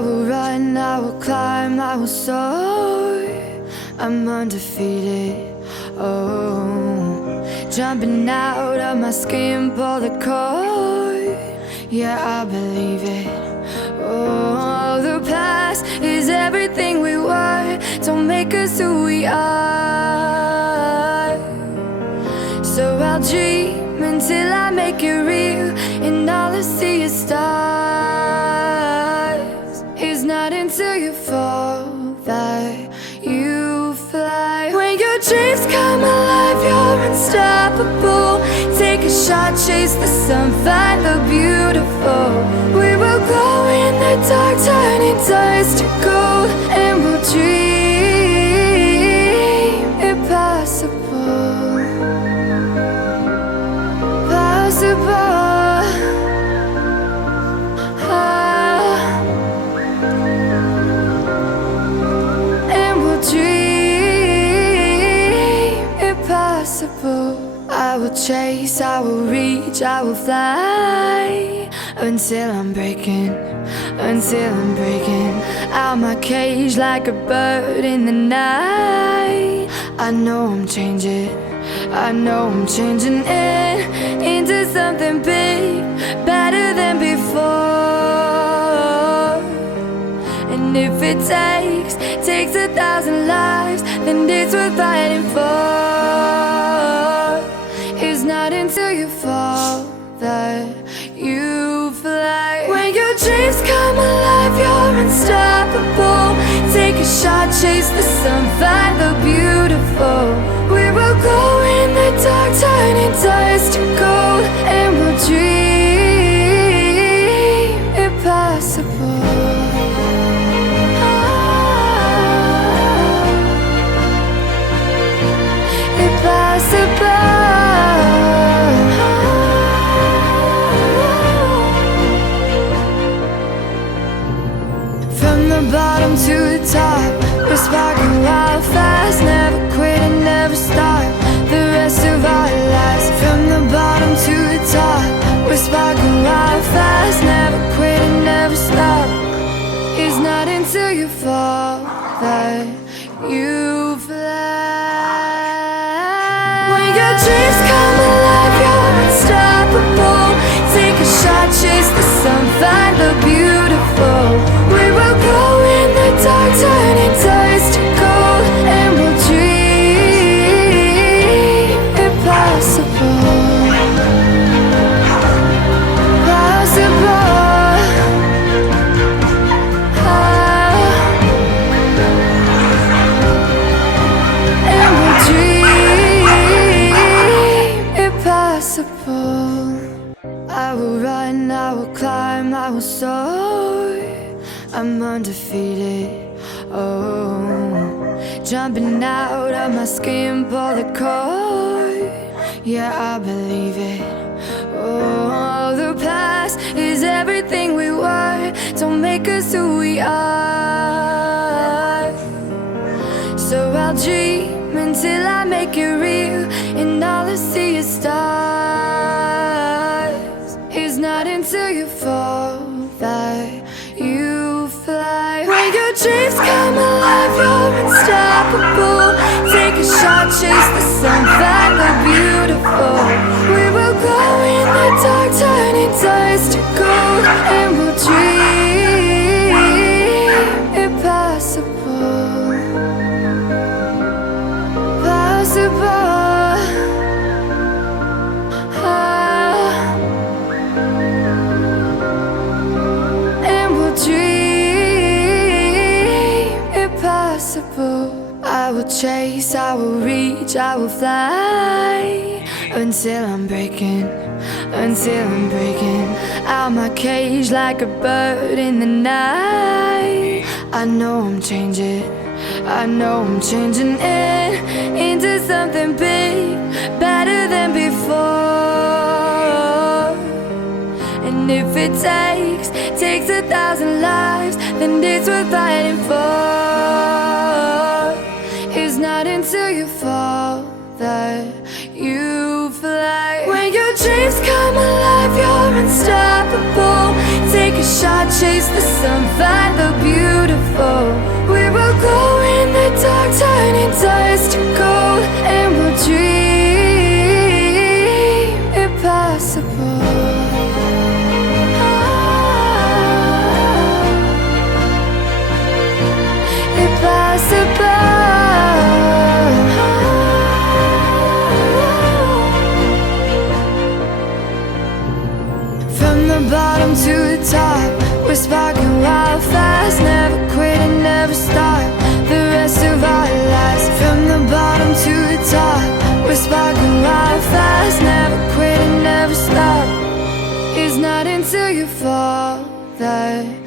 I will run, I will climb, I will soar. I'm undefeated, oh. Jumping out of my skin, pull the cord. Yeah, I believe it. Oh, the past is everything we were. Don't make us who we are. So I'll dream until I make it real, and all I see is stars. It's not until you fall that you fly. When your dreams come alive, you're unstoppable. Take a shot, chase the sun, find the beautiful. We will glow in the dark, turning dust to gold, and we'll dream impossible. Possible. And we'll dream impossible. I will chase, I will reach, I will fly until I'm breaking out my cage like a bird in the night. I know I'm changing into something big, better than before. And if it takes 1,000 lives, then it's worth fighting for. It's not until you fall that you fly. When your dreams come alive, you're unstoppable. Take a shot, chase the sun, find the beautiful. We will go in the dark, turning dust to gold, and we'll dream impossible. Impossible. From the bottom to the top, we're sparking wild fast. Never quit and never stop the rest of our lives. From the bottom to the top, we're sparking wild fast. Never quit and never stop. It's not until you fall that you fly. When your dreams come alive, you're unstoppable. Take a shot, chase the sun, find the beautiful. We will go in the dark, turning dust to gold, and we'll dream impossible. Possible. And we'll dream impossible. I will run, I will climb, I will soar. I'm undefeated, oh. Jumping out of my skin, pull the cord. Yeah, I believe it. Oh, the past is everything we were. Don't make us who we are. So I'll dream until I make it real, and all I see is stars. It's not until you fall that you fly. When your dreams come alive, you're unstoppable. Take a shot, chase the sun, find the beautiful. We will go in the dark, turning dust to gold, and we'll dream impossible. Possible. I will chase, I will reach, I will fly until I'm breaking out my cage like a bird in the night. I know I'm changing into something big, better than before. And if it takes 1,000 lives, then it's worth fighting for. It's not until you fall that you fly. When your dreams come alive, you're unstoppable. Take a shot, chase the sun, find the beautiful. We will go in the dark, turning dust to gold, and we'll dream impossible. From the bottom to the top, we're sparking wild fast, never quit and never stop the rest of our lives. From the bottom to the top, we're sparking wild fast, never quit and never stop. It's not until you fall that